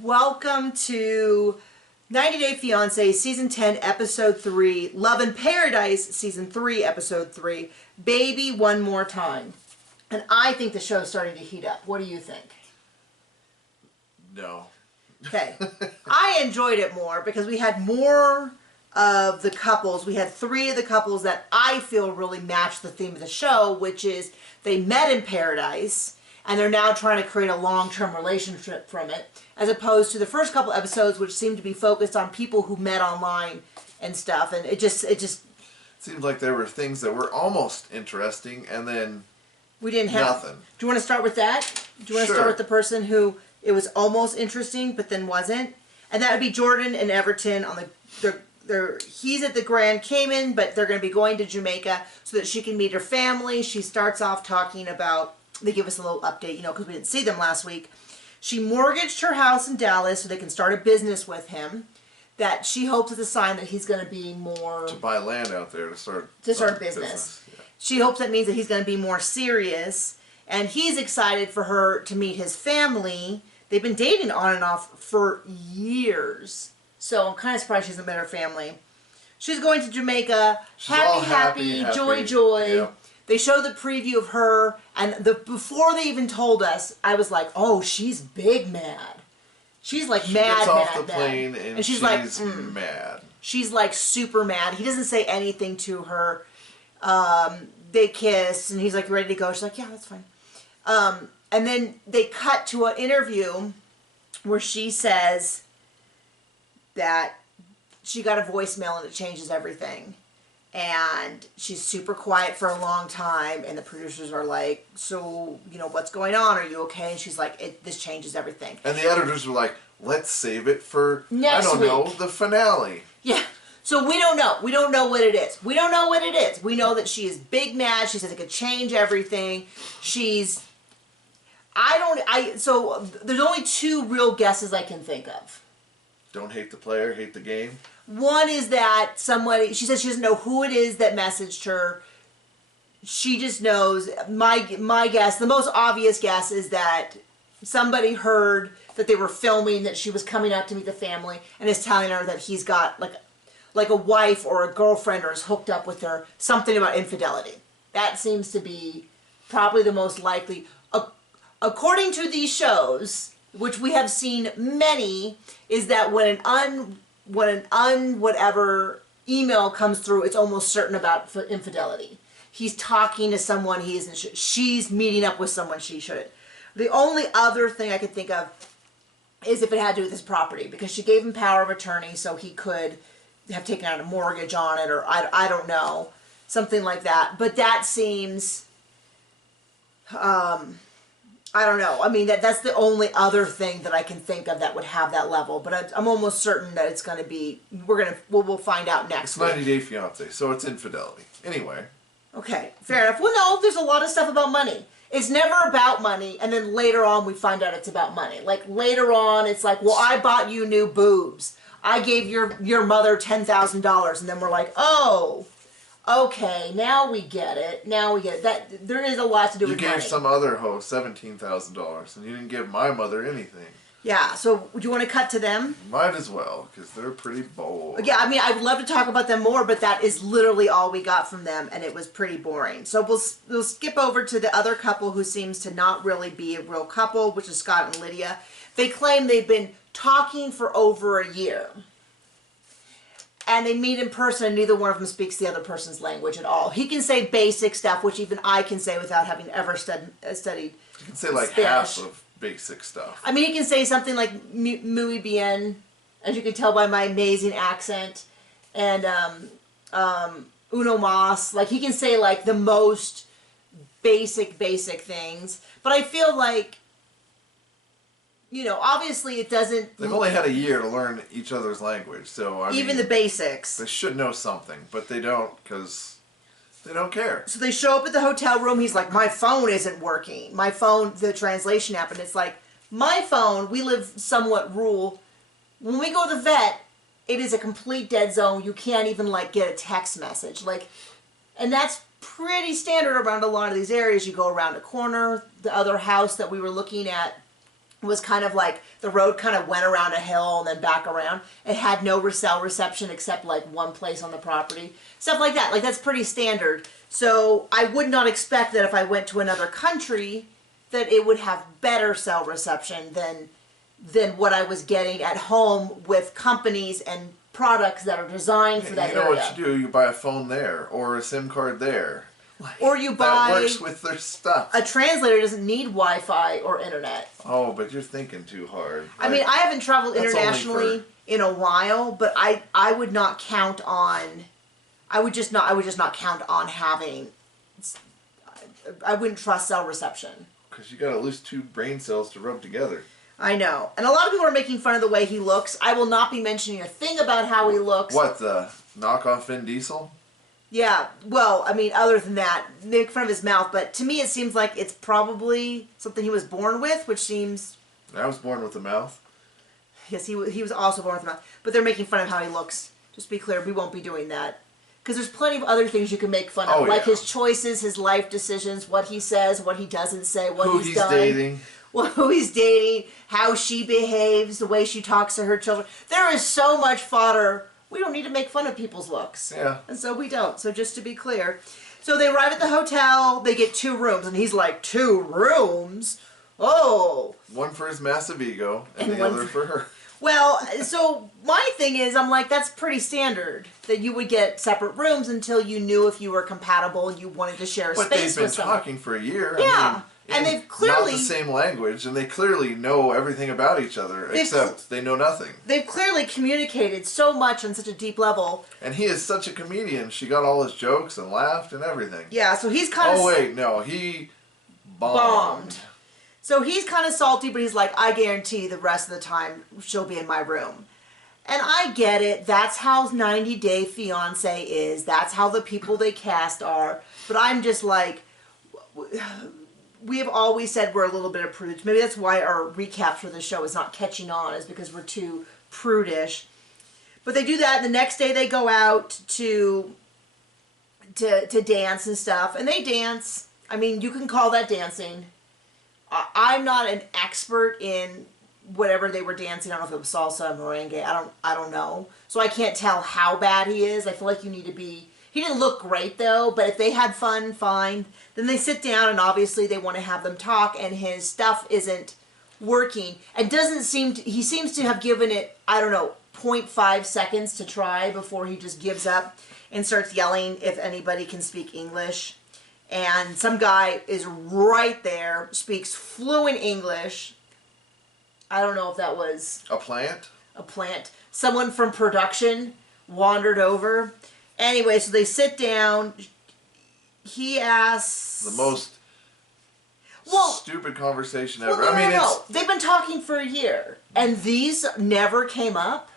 Welcome to 90 Day Fiancé, Season 10, Episode 3, Love in Paradise, Season 3, Episode 3, Baby One More Time. And I think the show's starting to heat up. What do you think? No. Okay. I enjoyed it more because we had more of the couples. We had 3 of the couples that I feel really matched the theme of the show, which is they met in paradise and they're now trying to create a long-term relationship from it, as opposed to the first couple episodes, which seemed to be focused on people who met online and stuff. And it just seemed like there were things that were almost interesting, and then we didn't have nothing. Do you want to start with that? Do you want to start with the person who it was almost interesting but then wasn't? And that would be Jordan and Everton on he's at the Grand Cayman, but they're going to be going to Jamaica so that she can meet her family. She starts off talking about, they give us a little update, you know, because we didn't see them last week. She mortgaged her house in Dallas so they can start a business with him. That she hopes is a sign that he's going to be more... To buy land out there to start business. Yeah. She hopes that means that he's going to be more serious. And he's excited for her to meet his family. They've been dating on and off for years. So I'm kind of surprised she hasn't met her family. She's going to Jamaica. She's all happy, joy, joy. Yep. They show the preview of her, and before they even told us, I was like, oh, she's big mad. She's like mad, gets off mad, the plane mad. and she's like, mad. She's like super mad. He doesn't say anything to her. They kiss, and he's like, ready to go. She's like, yeah, that's fine. And then they cut to an interview where she says that she got a voicemail and it changes everything. And she's super quiet for a long time, and the producers are like, so, you know, what's going on? Are you okay? And she's like, this changes everything. And the editors were like, let's save it for, next I don't week. know, the finale. Yeah. So we don't know. We don't know what it is. We don't know what it is. We know that she is big mad. She says it could change everything. So there's only 2 real guesses I can think of. Don't hate the player, hate the game. One is that somebody, she says she doesn't know who it is that messaged her. She just knows, my guess, the most obvious guess is that somebody heard that they were filming, that she was coming out to meet the family, and is telling her that he's got like a wife or a girlfriend or is hooked up with her, something about infidelity. That seems to be probably the most likely. According to these shows, which we have seen many, is that when an whatever email comes through, it's almost certain about infidelity. He's talking to someone he isn't. She's meeting up with someone she shouldn't. The only other thing I could think of is if it had to do with his property, because she gave him power of attorney so he could have taken out a mortgage on it, or I don't know, something like that. But that seems, I don't know. I mean, that's the only other thing that I can think of that would have that level. But I'm almost certain that it's going to be, we'll find out next week. 90 Day Fiancé, so it's infidelity. Anyway. Okay, fair enough. Well, no, there's a lot of stuff about money. It's never about money, and then later on we find out it's about money. Like later on, it's like, well, I bought you new boobs. I gave your mother $10,000, and then we're like, oh, okay, now we get it. Now we get it. That there is a lot to do with money. You gave some other hoe $17,000, and you didn't give my mother anything. Yeah, so do you want to cut to them? Might as well, because they're pretty bold. Yeah, I mean, I would love to talk about them more, but that is literally all we got from them, and it was pretty boring. So we'll skip over to the other couple who seems to not really be a real couple, which is Scott and Lydia. They claim they've been talking for over a year. And they meet in person, and neither one of them speaks the other person's language at all. He can say basic stuff, which even I can say without having ever studied You can say like Spanish. half of basic stuff. I mean, he can say something like muy bien, as you can tell by my amazing accent, and uno más. Like, he can say like the most basic things. But I feel like, you know, obviously it doesn't... They've only had a year to learn each other's language, so I even mean, the basics. They should know something, but they don't, because they don't care. So they show up at the hotel room. He's like, my phone isn't working. My phone, the translation app. And it's like, my phone, we live somewhat rural. When we go to the vet, it is a complete dead zone. You can't even, like, get a text message. Like, and that's pretty standard around a lot of these areas. You go around a corner. The other house that we were looking at was kind of like the road kind of went around a hill and then back around. It had no cell reception except like one place on the property. Stuff like that. Like that's pretty standard. So I would not expect that if I went to another country that it would have better cell reception than what I was getting at home with companies and products that are designed for that area. You know what you do? You buy a phone there or a SIM card there. Or you buy... That works with their stuff. A translator doesn't need Wi-Fi or internet. Oh, but you're thinking too hard. I mean, I haven't traveled internationally in a while, but I would not count on... I would just not count on having... I wouldn't trust cell reception. Because you got at least 2 brain cells to rub together. I know. And a lot of people are making fun of the way he looks. I will not be mentioning a thing about how he looks. What, the knockoff Vin Diesel? Yeah, well, I mean, other than that, make fun of his mouth, but to me it seems like it's probably something he was born with, which seems... I was born with a mouth. Yes, he was also born with a mouth. But they're making fun of how he looks. Just to be clear, we won't be doing that. Because there's plenty of other things you can make fun of, like his choices, his life decisions, what he says, what he doesn't say, what he's done. Dating. Well, who he's dating, how she behaves, the way she talks to her children. There is so much fodder. We don't need to make fun of people's looks. Yeah. And so we don't. So just to be clear. So they arrive at the hotel. They get 2 rooms. And he's like, 2 rooms? Oh. One for his massive ego and the other for her. Well, so my thing is, I'm like, that's pretty standard. That you would get separate rooms until you knew if you were compatible and you wanted to share a space with someone. But they've been talking for a year. Yeah. I mean, and they've clearly... Not the same language, and they clearly know everything about each other, except they know nothing. They've clearly communicated so much on such a deep level. And he is such a comedian. She got all his jokes and laughed and everything. Yeah, so he's kind of... Oh, wait, no, he bombed. So he's kind of salty, but he's like, I guarantee the rest of the time she'll be in my room. And I get it. That's how 90 Day Fiancé is. That's how the people they cast are. But I'm just like... We have always said we're a little bit of prudes. Maybe that's why our recap for the show is not catching on, is because we're too prudish. But they do that, and the next day they go out to dance and stuff. And they dance. I mean, you can call that dancing. I'm not an expert in whatever they were dancing. I don't know if it was salsa, merengue. I don't know. So I can't tell how bad he is. I feel like you need to be... He didn't look great, though, but if they had fun, fine. Then they sit down, and obviously they want to have them talk, and his stuff isn't working. And doesn't seem to... He seems to have given it, I don't know, 0.5 seconds to try before he just gives up and starts yelling if anybody can speak English. And some guy is right there, speaks fluent English. I don't know if that was... A plant? A plant. Someone from production wandered over. Anyway, so they sit down. He asks... The most stupid conversation ever. Well, no. They've been talking for a year. And these never came up.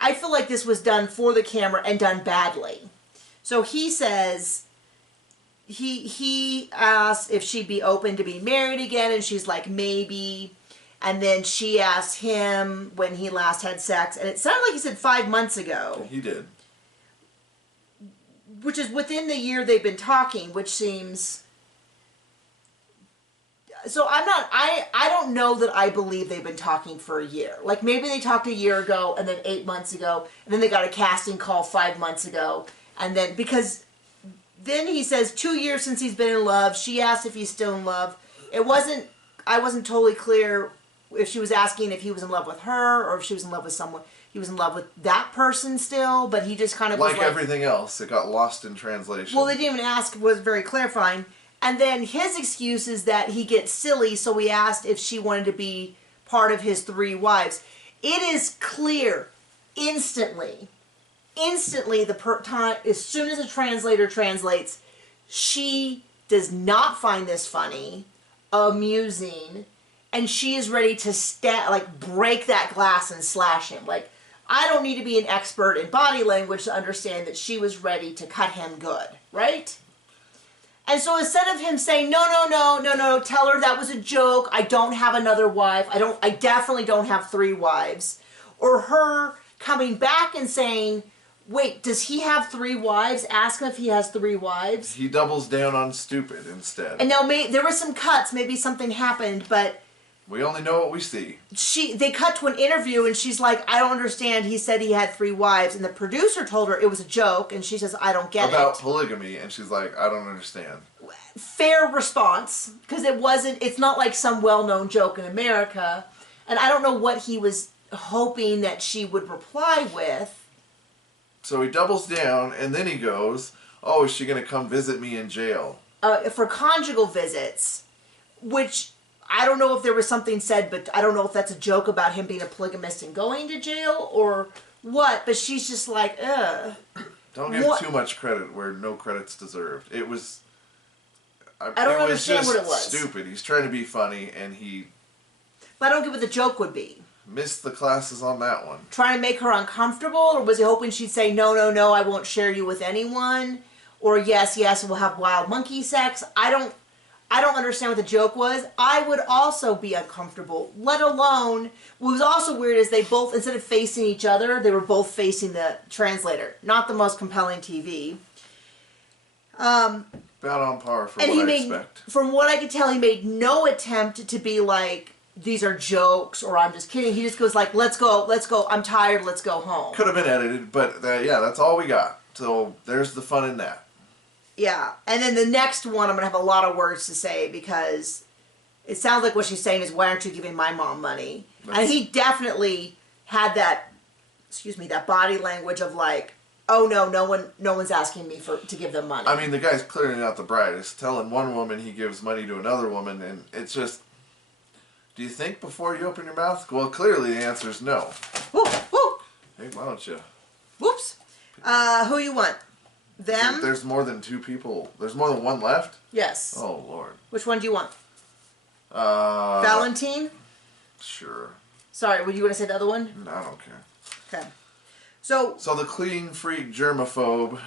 I feel like this was done for the camera and done badly. So he says... He asks if she'd be open to being married again, and she's like, maybe. And then she asked him when he last had sex, and it sounded like he said 5 months ago. He did. Which is within the year they've been talking, which seems... So I don't know that I believe they've been talking for a year. Like, maybe they talked a year ago, and then 8 months ago, and then they got a casting call 5 months ago, and then, because... Then he says 2 years since he's been in love. She asked if he's still in love. I wasn't totally clear if she was asking if he was in love with her or if she was in love with someone. He was in love with that person still, but he just kind of like everything else, it got lost in translation. Well, they didn't even ask, was very clarifying. And then his excuse is that he gets silly, so we asked if she wanted to be part of his 3 wives. It is clear instantly, as soon as a translator translates, she does not find this funny, amusing, and she is ready to break that glass and slash him. Like, I don't need to be an expert in body language to understand that she was ready to cut him good, right? And so instead of him saying, no, tell her that was a joke, I don't have another wife, I definitely don't have 3 wives, or her coming back and saying, wait, does he have 3 wives? Ask him if he has 3 wives. He doubles down on stupid instead. And now there were some cuts. Maybe something happened, but We only know what we see. They cut to an interview and she's like, I don't understand. He said he had 3 wives. And the producer told her it was a joke. And she says, I don't get About it. polygamy. And she's like, I don't understand. Fair response. Because it's not like some well-known joke in America. And I don't know what he was hoping that she would reply with. So he doubles down and then he goes, oh, is she going to come visit me in jail? For conjugal visits, which... I don't know if there was something said, but I don't know if that's a joke about him being a polygamist and going to jail or what, but she's just like, ugh. Don't give too much credit where no credit's deserved. It was... I don't understand what it was. Stupid. He's trying to be funny and he... But I don't get what the joke would be. Missed the classes on that one. Trying to make her uncomfortable, or was he hoping she'd say, no, no, no, I won't share you with anyone? Or yes, yes, we'll have wild monkey sex. I don't understand what the joke was. I would also be uncomfortable, let alone, what was also weird is they both, instead of facing each other, they were both facing the translator. Not the most compelling TV. About on par from what I expect. From what I could tell, he made no attempt to be like, these are jokes, or I'm just kidding. He just goes like, let's go, I'm tired, let's go home. Could have been edited, but yeah, that's all we got. So there's the fun in that. Yeah, and then the next one, I'm going to have a lot of words to say because it sounds like what she's saying is, why aren't you giving my mom money? And he definitely had that, that body language of like, oh no, no one's asking me to give them money. I mean, the guy's clearly not the brightest. Telling one woman he gives money to another woman, and it's just, do you think before you open your mouth? Well, clearly the answer is no. Woo, woo. Hey, why don't you? Whoops. Who you want? Them? There's more than 2 people. There's more than 1 left? Yes. Oh, Lord. Which one do you want? Valentine? Sure. Sorry, would you want to say the other one? No, I don't care. Okay. So the clean freak germaphobe.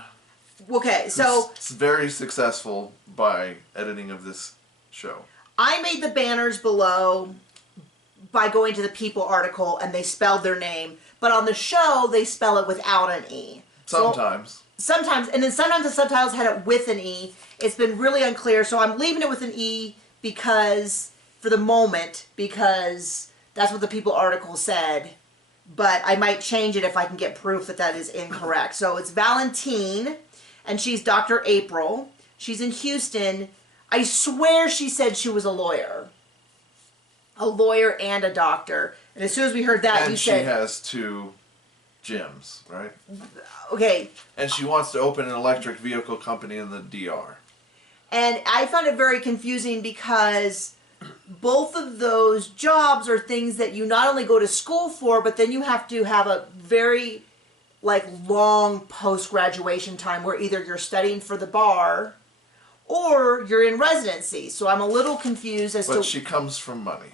Okay, so... It's very successful by editing of this show. I made the banners below by going to the People article, and they spelled their name. But on the show, they spell it without an E. Sometimes. Sometimes, and then sometimes the subtitles had it with an E. It's been really unclear, so I'm leaving it with an E because, for the moment, because that's what the People article said. But I might change it if I can get proof that that is incorrect. So it's Valentine, and she's Dr. April. She's in Houston. I swear she said she was a lawyer. A lawyer and a doctor. And as soon as we heard that, and you said... And she has 2 gyms, right? Okay. And she wants to open an electric vehicle company in the DR. And I found it very confusing because both of those jobs are things that you not only go to school for, but then you have to have a very long post-graduation time where either you're studying for the bar or you're in residency. So I'm a little confused as to... But she comes from money.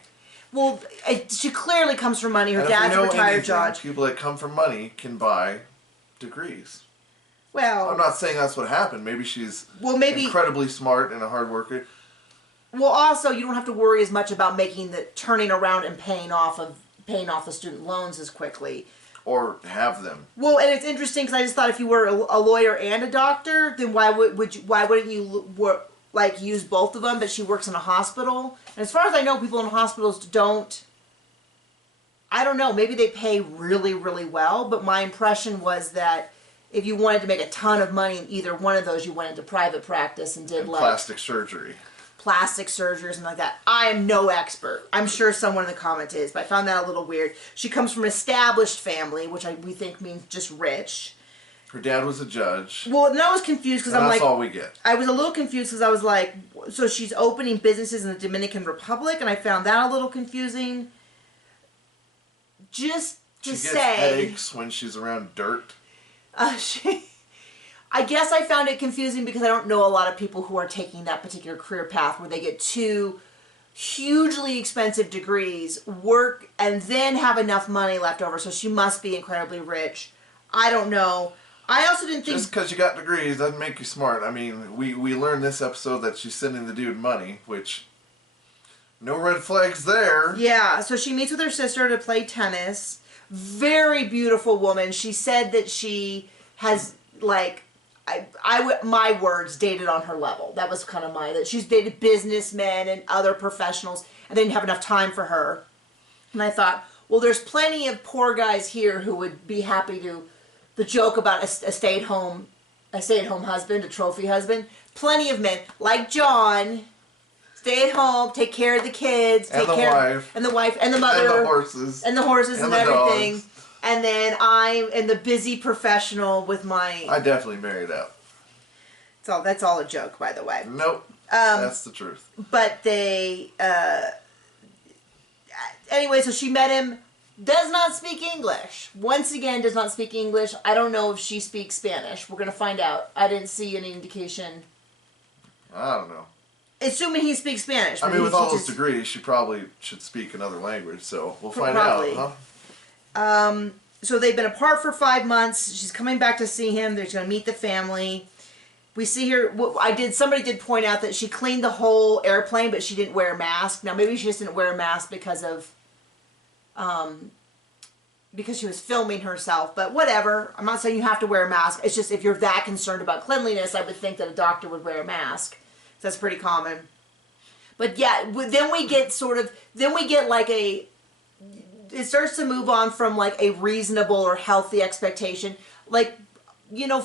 Well, she clearly comes from money. Her and dad's a retired judge. People that come from money can buy degrees. Well... I'm not saying that's what happened. Maybe she's incredibly smart and a hard worker. Well, also, you don't have to worry as much about turning around and paying off the student loans as quickly. Or have them. Well, and it's interesting because I just thought if you were a lawyer and a doctor, then why wouldn't you use both of them? But she works in a hospital, and as far as I know, people in hospitals don't. I don't know. Maybe they pay really, really well, but my impression was that if you wanted to make a ton of money in either one of those, you went into private practice and did plastic surgery. Plastic surgery or something like that. I am no expert. I'm sure someone in the comments is, but I found that a little weird. She comes from an established family, which we think means just rich. Her dad was a judge. Well, and I was confused because I'm like... That's all we get. I was a little confused because I was like, so she's opening businesses in the Dominican Republic, and I found that a little confusing. Just to say... She gets headaches when she's around dirt. I guess I found it confusing because I don't know a lot of people who are taking that particular career path where they get 2 hugely expensive degrees, work, and then have enough money left over. So she must be incredibly rich. I don't know. I also didn't think... Just because you got degrees doesn't make you smart. I mean, we learned this episode that she's sending the dude money, which... No red flags there. Yeah, so she meets with her sister to play tennis. Very beautiful woman. She said that she has, my words, dated on her level. That was kind of that she's dated businessmen and other professionals. and they didn't have enough time for her. And I thought, well, there's plenty of poor guys here who would be happy to, the joke about a stay-at-home husband, a trophy husband. Plenty of men, like John, stay at home, take care of the kids, and the wife, and the mother, and the horses, and the everything. Dogs. And then I'm in the busy professional with my. I definitely married out. So that's all a joke, by the way. Nope. That's the truth. But they. Anyway, so she met him. Does not speak English. Once again, does not speak English. I don't know if she speaks Spanish. We're gonna find out. I didn't see any indication. I don't know. Assuming he speaks Spanish. I mean, with all those degrees, she probably should speak another language. So we'll find out. Huh? So they've been apart for 5 months. She's coming back to see him. They're going to meet the family. We see her. Somebody did point out that she cleaned the whole airplane, but she didn't wear a mask. Now maybe she just didn't wear a mask because she was filming herself. But whatever. I'm not saying you have to wear a mask. It's just if you're that concerned about cleanliness, I would think that a doctor would wear a mask. So that's pretty common. But yeah, then we get like it starts to move on from like a reasonable or healthy expectation. Like,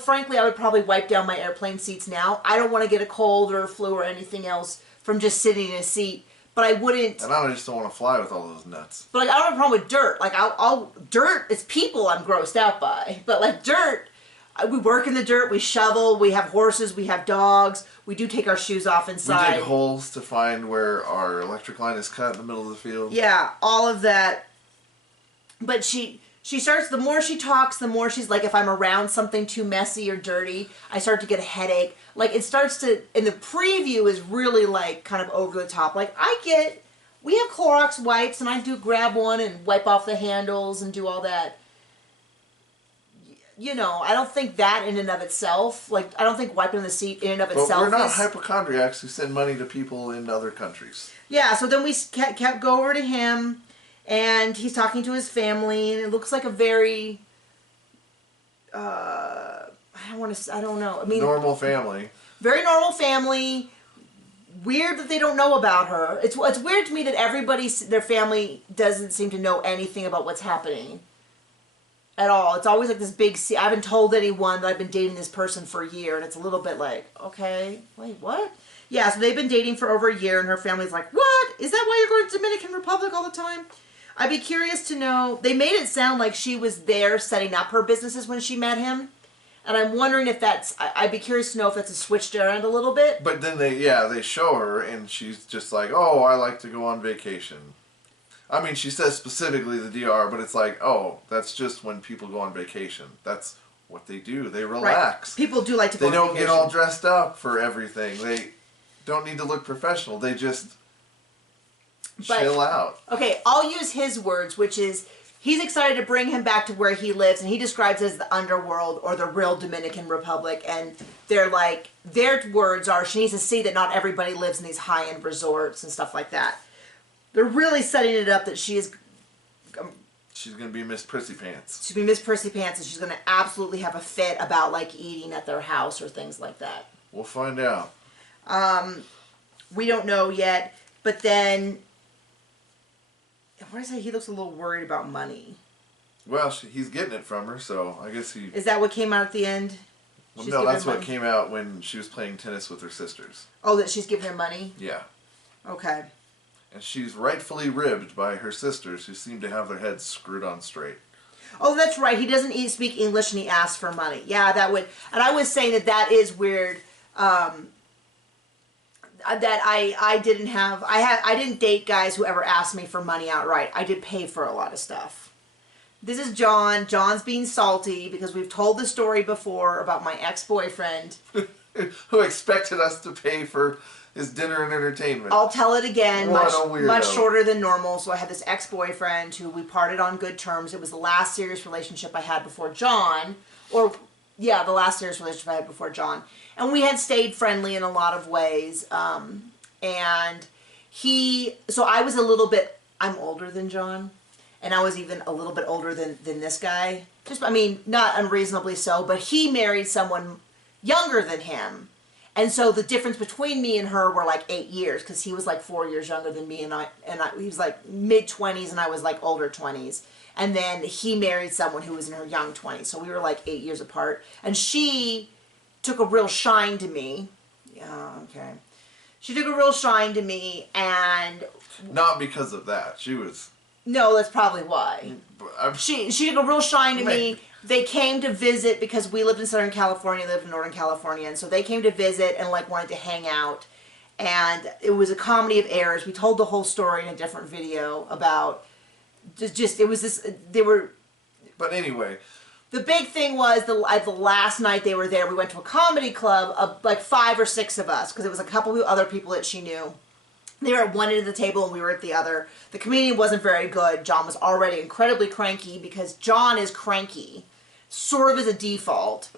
frankly, I would probably wipe down my airplane seats now. I don't want to get a cold or a flu or anything else from just sitting in a seat. But I wouldn't. And I just don't want to fly with all those nuts. But like, I don't have a problem with dirt. Like, dirt. It's people I'm grossed out by. But like dirt, we work in the dirt. We shovel. We have horses. We have dogs. We do take our shoes off inside. We dig holes to find where our electric line is cut in the middle of the field. Yeah, all of that. But she starts, the more she talks, the more she's like, if I'm around something too messy or dirty, I start to get a headache. Like, it starts to, and the preview is really like kind of over the top. Like, we have Clorox wipes, and I do grab one and wipe off the handles and do all that. I don't think that in and of itself, like, I don't think wiping the seat in and of itself But we're not hypochondriacs who send money to people in other countries. Yeah, so then we kept go over to him. And he's talking to his family, and it looks like a very, I don't know. I mean, normal family. Very normal family. Weird that they don't know about her. It's weird to me that their family doesn't seem to know anything about what's happening at all. It's always like this big I haven't told anyone that I've been dating this person for a year, and it's a little bit like, okay, wait, what? Yeah, so they've been dating for over a year, and her family's like, what? Is that why you're going to Dominican Republic all the time? I'd be curious to know. They made it sound like she was there setting up her businesses when she met him. And I'm wondering if I'd be curious to know if that's a switched around a little bit. But then they show her, and she's just like, oh, I like to go on vacation. I mean, she says specifically the DR, but it's like, oh, that's just when people go on vacation. That's what they do. They relax. Right. People do like to go on vacation. They don't get all dressed up for everything. They don't need to look professional. They just chill out. Okay, I'll use his words, which is he's excited to bring him back to where he lives, and he describes it as the underworld or the real Dominican Republic. And their words are, she needs to see that not everybody lives in these high-end resorts and stuff like that. They're really setting it up that she's going to be Miss Prissy Pants. She's going to be Miss Prissy Pants, and she's going to absolutely have a fit about like eating at their house or things like that. We'll find out. We don't know yet, but then. What did I say? He looks a little worried about money. Well, he's getting it from her, so I guess he... Is that what came out at the end? Well, no, that's what came out when she was playing tennis with her sisters. Oh, that she's giving him money? Yeah. Okay. And she's rightfully ribbed by her sisters, who seem to have their heads screwed on straight. Oh, that's right. He doesn't speak English, and he asks for money. Yeah, that would... And I was saying that is weird... that I didn't date guys who ever asked me for money outright. I did pay for a lot of stuff. This is John. John's being salty because we've told the story before about my ex-boyfriend. Who expected us to pay for his dinner and entertainment. I'll tell it again, much shorter than normal. So I had this ex-boyfriend who we parted on good terms. It was the last serious relationship I had before John. The last serious relationship I had before John. And we had stayed friendly in a lot of ways. So I was a little bit, I'm older than John. And I was even a little bit older than this guy. Not unreasonably so, but he married someone younger than him. And so the difference between me and her were like 8 years, because he was like 4 years younger than me, and he was like mid-20s and I was like older 20s. And then he married someone who was in her young 20s, so we were like 8 years apart. And she took a real shine to me. Yeah, okay. She took a real shine to me, and not because of that. She was. No, that's probably why. She took a real shine to me. They came to visit because we lived in Southern California, lived in Northern California, and so they came to visit and like wanted to hang out. And it was a comedy of errors. We told the whole story in a different video about just it was this. They were. But anyway. The big thing was the last night they were there, we went to a comedy club of like 5 or 6 of us, because it was a couple of other people that she knew. They were at one end of the table and we were at the other. The comedian wasn't very good. John was already incredibly cranky, because John is cranky, sort of as a default.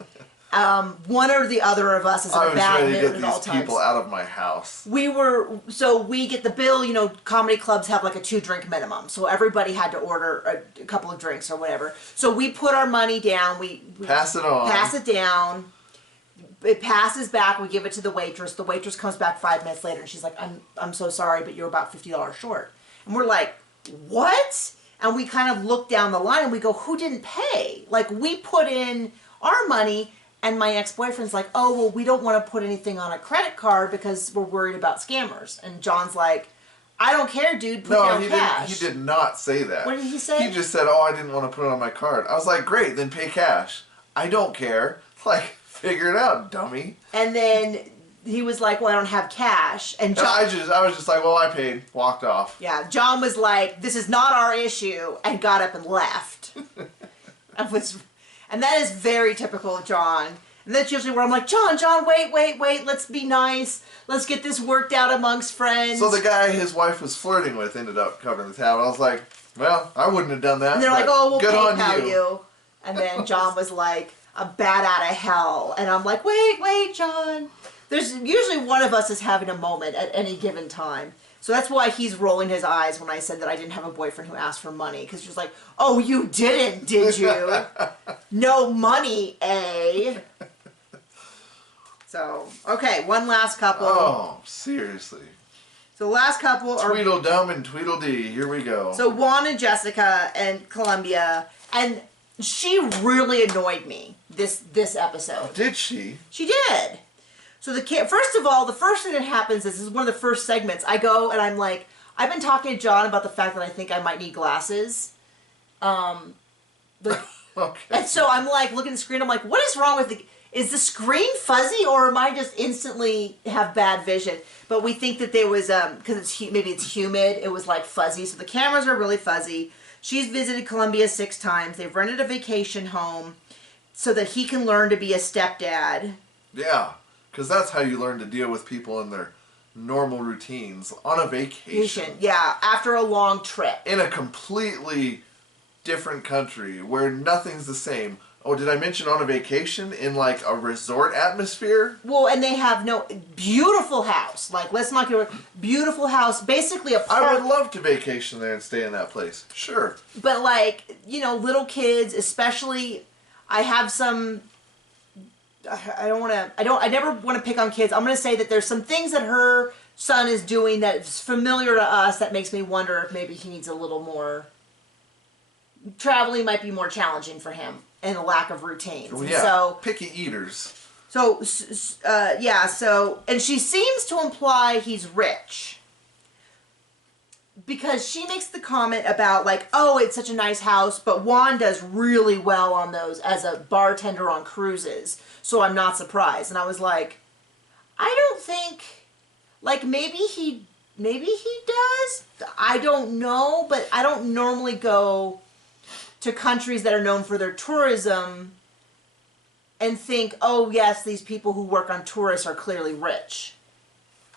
One or the other of us is in a bad mood at all times. I was ready to get these people out of my house. We get the bill, you know, comedy clubs have like a 2-drink minimum. So everybody had to order a couple of drinks or whatever. So we put our money down, we pass it on. Pass it down. It passes back, we give it to the waitress. The waitress comes back 5 minutes later and she's like, I'm so sorry, but you're about $50 short. And we're like, what? And we kind of look down the line and we go, who didn't pay? Like, we put in our money. And my ex-boyfriend's like, oh, well, we don't want to put anything on a credit card because we're worried about scammers. And John's like, I don't care, dude, put down cash. He did not say that. What did he say? He just said, oh, I didn't want to put it on my card. I was like, great, then pay cash. I don't care. Like, figure it out, dummy. And then he was like, well, I don't have cash. And John, I was just like, well, I paid, walked off. Yeah, John was like, this is not our issue, and got up and left. And that is very typical of John. And that's usually where I'm like, John, wait, let's be nice. Let's get this worked out amongst friends. So the guy his wife was flirting with ended up covering the tab. I was like, well, I wouldn't have done that. And they're like, oh, we'll PayPal you. And then John was like, a bat out of hell. And I'm like, wait, John. There's usually one of us is having a moment at any given time. So that's why he's rolling his eyes when I said that I didn't have a boyfriend who asked for money. Because she's like, oh, you didn't, did you? No money, eh? So, okay, one last couple. Oh, seriously. So the last couple are... Tweedledum and Tweedledee. Here we go. So Juan and Jessica and Columbia. And she really annoyed me this episode. Oh, did she? She did. So first of all, the first thing that happens is, this is one of the first segments. I go and I'm like, I've been talking to John about the fact that I think I might need glasses. Okay. And so I'm like, looking at the screen, I'm like, what is wrong with is the screen fuzzy, or am I just instantly have bad vision? But we think that there was, because maybe it's humid, it was like fuzzy. So the cameras are really fuzzy. She's visited Columbia 6 times. They've rented a vacation home so that he can learn to be a stepdad. Yeah. Because that's how you learn to deal with people in their normal routines on a vacation. Yeah, after a long trip. In a completely different country where nothing's the same. Oh, did I mention on a vacation in like a resort atmosphere? Well, and they have no beautiful house. Like, let's not get beautiful house. Basically a park. I would love to vacation there and stay in that place. Sure. But like, you know, little kids, especially, I have some... I never want to pick on kids. I'm going to say that there's some things that her son is doing that's familiar to us that makes me wonder if maybe he needs a little more... Traveling might be more challenging for him and a lack of routines. Well, yeah, so, picky eaters. So, and she seems to imply he's rich. Because she makes the comment about, like, oh, it's such a nice house, but Juan does really well on those as a bartender on cruises. So I'm not surprised. And I was like, I don't think, like, maybe he does. I don't know, but I don't normally go to countries that are known for their tourism and think, oh, yes, these people who work on tourists are clearly rich.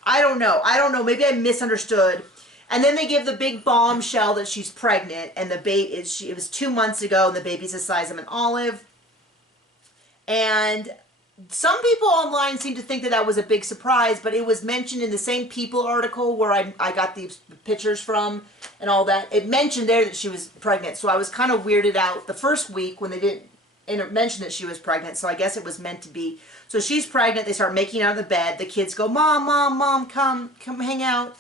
I don't know. Maybe I misunderstood. And then they give the big bombshell that she's pregnant, and the baby it was 2 months ago, and the baby's the size of an olive. And some people online seem to think that was a big surprise, but it was mentioned in the same People article where I got these pictures from and all that. It mentioned there that she was pregnant, so I was kind of weirded out the first week when they didn't mention that she was pregnant, so I guess it was meant to be. So she's pregnant. They start making out of the bed. The kids go, Mom, Mom, Mom, come hang out.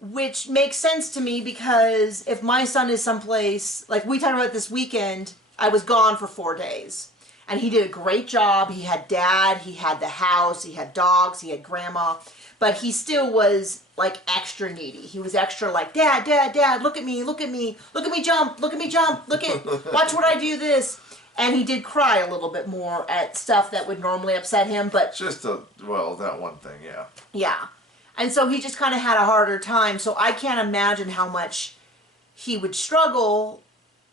Which makes sense to me because if my son is someplace, like we talked about this weekend, I was gone for 4 days. And he did a great job. He had dad, he had the house, he had dogs, he had grandma. But he still was like extra needy. He was extra like, Dad, Dad, Dad, look at me, look at me, look at me jump, look at me jump, watch what I do this. And he did cry a little bit more at stuff that would normally upset him, but... that one thing, yeah. Yeah. And so he just kind of had a harder time. So I can't imagine how much he would struggle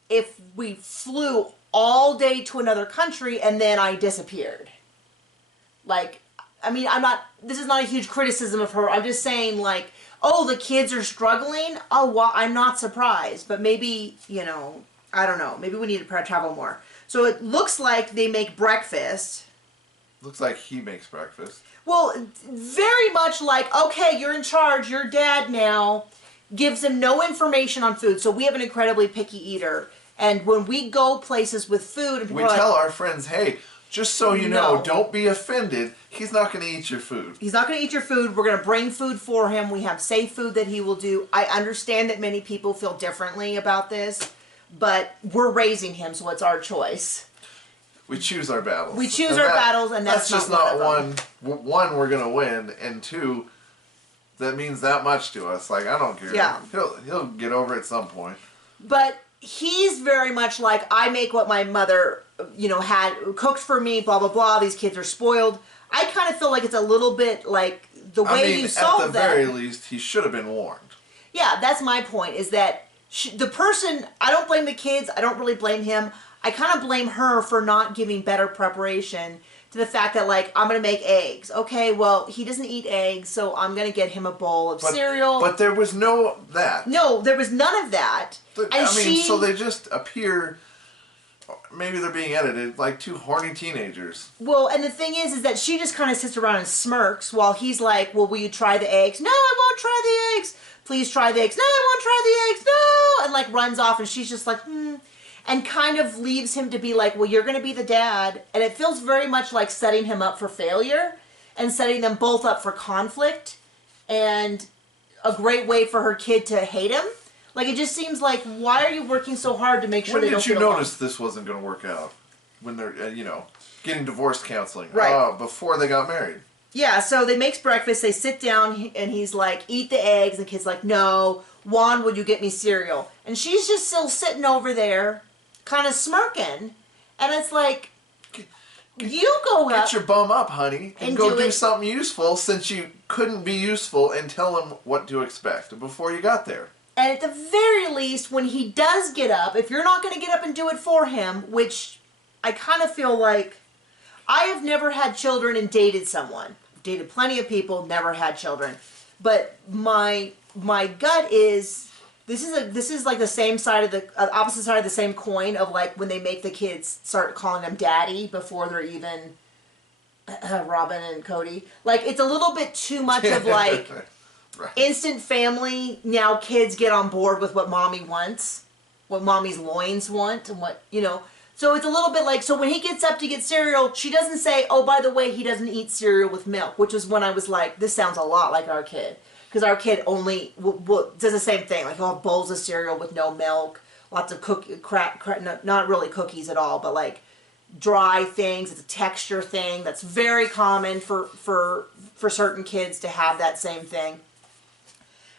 if we flew all day to another country and then I disappeared. Like, I mean, this is not a huge criticism of her. I'm just saying, like, oh, the kids are struggling? Oh, well, I'm not surprised. But maybe, I don't know. Maybe we need to travel more. So it looks like they make breakfast. Looks like he makes breakfast. Well, very much like, okay, you're in charge, you're dad now, gives him no information on food. So we have an incredibly picky eater. And when we go places with food... We tell our friends, hey, just so you know, don't be offended. He's not going to eat your food. He's not going to eat your food. We're going to bring food for him. We have safe food that he will do. I understand that many people feel differently about this, but we're raising him, so it's our choice. We choose our battles. We choose our battles, and that's just not one, we're going to win, and two, that means that much to us. Like, I don't care. Yeah. He'll get over it at some point. But he's very much like, I make what my mother, had cooked for me, blah, blah, blah. These kids are spoiled. I kind of feel like it's a little bit like the way you solve that. At the very least, he should have been warned. Yeah, that's my point, is that the person, I don't blame the kids. I don't really blame him. I kind of blame her for not giving better preparation to the fact that, like, I'm going to make eggs. Okay, well, he doesn't eat eggs, so I'm going to get him a bowl of cereal. But there was no that. No, there was none of that. So they just appear, maybe they're being edited, like two horny teenagers. Well, and the thing is that she just kind of sits around and smirks while he's like, well, will you try the eggs? No, I won't try the eggs. Please try the eggs. No, I won't try the eggs. No! And, like, runs off, and she's just like, and kind of leaves him to be like, well, you're going to be the dad. And it feels very much like setting him up for failure and setting them both up for conflict and a great way for her kid to hate him. Like, it just seems like, why are you working so hard to make sure they don't get along? When did you notice this wasn't going to work out? When they're, getting divorce counseling. Right. Before they got married. Yeah, so they make breakfast, they sit down, and he's like, eat the eggs. And the kid's like, no. Juan, would you get me cereal? And she's just still sitting over there, kind of smirking. And it's like, you go up. Get your bum up, honey, and go do something useful, since you couldn't be useful and tell him what to expect before you got there. And at the very least, when he does get up, if you're not going to get up and do it for him, which I kind of feel like, I have never had children and dated someone. Dated plenty of people, never had children. But my gut is, this is like the same side of the opposite side of the same coin of, like, when they make the kids start calling them daddy before they're even Robin and Cody. Like, it's a little bit too much of, like, right. Instant family. Now kids get on board with what mommy wants, what mommy's loins want, and what, So it's a little bit like, so when he gets up to get cereal, she doesn't say, oh, by the way, he doesn't eat cereal with milk, which is when I was like, this sounds a lot like our kid. Because our kid only does the same thing. Like, he'll have bowls of cereal with no milk, lots of not really cookies at all, but like dry things. It's a texture thing that's very common for certain kids to have that same thing.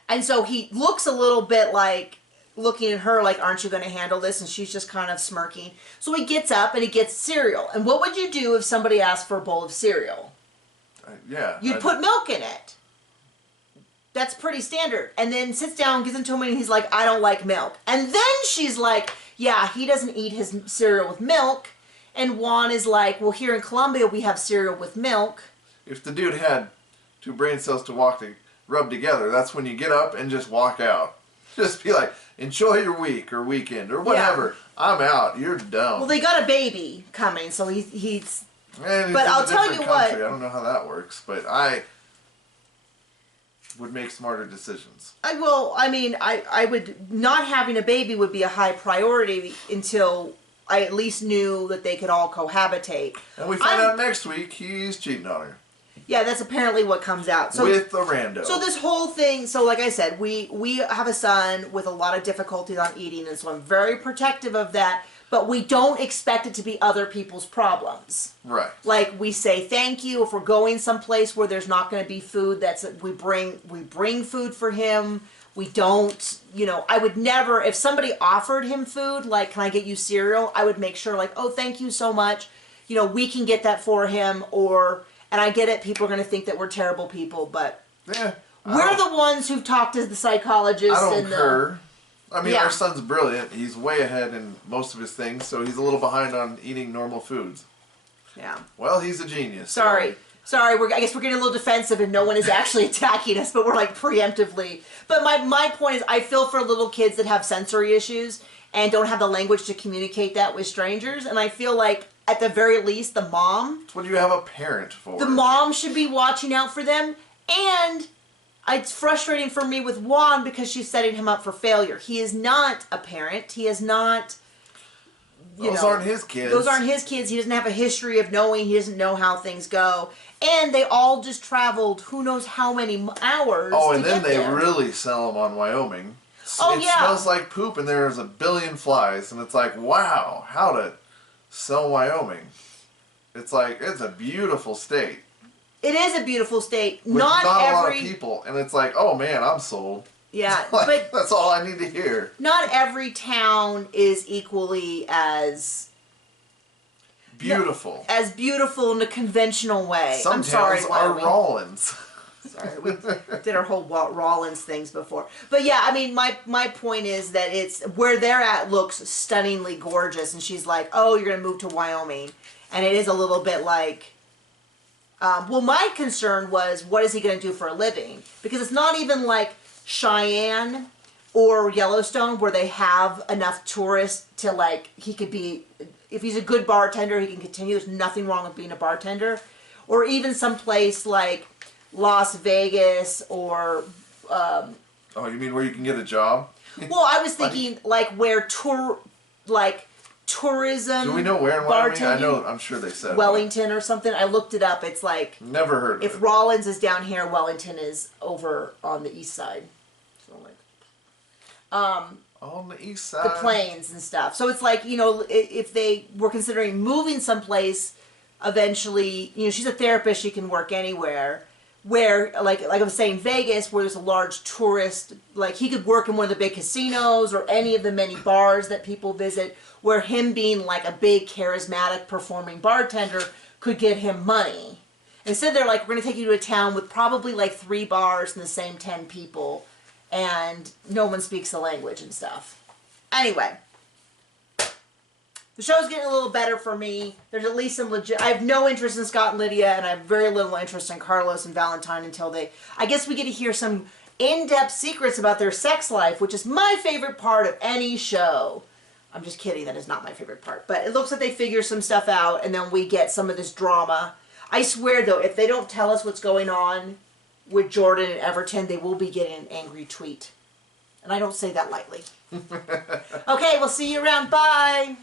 And so he looks a little bit like, looking at her like, aren't you going to handle this? And she's just kind of smirking. So he gets up and he gets cereal. And what would you do if somebody asked for a bowl of cereal? You'd put milk in it. That's pretty standard. And then sits down, gives it to him, and he's like, I don't like milk. And then she's like, yeah, he doesn't eat his cereal with milk. And Juan is like, well, here in Colombia, we have cereal with milk. If the dude had two brain cells to rub together, that's when you get up and just walk out. Just be like, enjoy your week or weekend or whatever. Yeah. I'm out. You're dumb. Well, they got a baby coming, so he's... Man, but I'll tell you what... I don't know how that works, but I would make smarter decisions. I would... Not having a baby would be a high priority until I at least knew that they could all cohabitate. And we find out next week he's cheating on her. Yeah, that's apparently what comes out. So, with the rando. So this whole thing, so like I said, we have a son with a lot of difficulties on eating, and so I'm very protective of that, but we don't expect it to be other people's problems. Right. Like, we say thank you if we're going someplace where there's not going to be food, we bring food for him. We don't, I would never, if somebody offered him food, like, can I get you cereal? I would make sure, like, oh, thank you so much. We can get that for him, and I get it, people are going to think that we're terrible people, but yeah, we're the ones who've talked to the psychologists. I don't care. I mean, Yeah. our son's brilliant. He's way ahead in most of his things, so he's a little behind on eating normal foods. Yeah. Well, he's a genius. Sorry, I guess we're getting a little defensive and no one is actually attacking us, but we're like preemptively. But my point is, I feel for little kids that have sensory issues and don't have the language to communicate that with strangers, and I feel like, at the very least, the mom... What do you have a parent for? The mom should be watching out for them, and it's frustrating for me with Juan because she's setting him up for failure. He is not a parent. He is not... Those aren't his kids. Those aren't his kids. He doesn't have a history of knowing. He doesn't know how things go. And they all just traveled who knows how many hours. Oh, and then they really sell them on Wyoming. Oh, it yeah. smells like poop, and there's a billion flies, and it's like, wow, how to sell Wyoming. It's like, it's a beautiful state. It is a beautiful state. With not a lot of people, and it's like, oh man, I'm sold. Yeah, like, but that's all I need to hear. Not every town is equally as beautiful. As beautiful in a conventional way. Some I'm towns sorry, are Rollins. Sorry, we did our whole Rollins things before. But yeah, I mean, my point is that it's where they're at looks stunningly gorgeous, and she's like, oh, you're going to move to Wyoming. And it is a little bit like, well, my concern was, what is he going to do for a living? Because it's not even like Cheyenne or Yellowstone where they have enough tourists to, like, he could be, if he's a good bartender, he can continue. There's nothing wrong with being a bartender. Or even someplace like Las Vegas or... oh, you mean where you can get a job? Well, I was thinking like where tourism... Do we know where in Wyoming? I know, I'm sure they said Wellington or something. I looked it up. It's like... Never heard of it. If Rollins is down here, Wellington is over on the east side. So like... on the east side? The plains and stuff. So it's like, if they were considering moving someplace, eventually, she's a therapist, she can work anywhere. Where, like I was saying, Vegas, where there's a large tourist, like he could work in one of the big casinos or any of the many bars that people visit, where him being like a big, charismatic, performing bartender could get him money. Instead, they're like, we're going to take you to a town with probably like 3 bars and the same 10 people, and no one speaks the language and stuff. Anyway. The show's getting a little better for me. There's at least some legit... I have no interest in Scott and Lydia, and I have very little interest in Carlos and Valentine until they... I guess we get to hear some in-depth secrets about their sex life, which is my favorite part of any show. I'm just kidding, that is not my favorite part. But it looks like they figure some stuff out, and then we get some of this drama. I swear, though, if they don't tell us what's going on with Jordan and Everton, they will be getting an angry tweet. And I don't say that lightly. Okay, we'll see you around. Bye!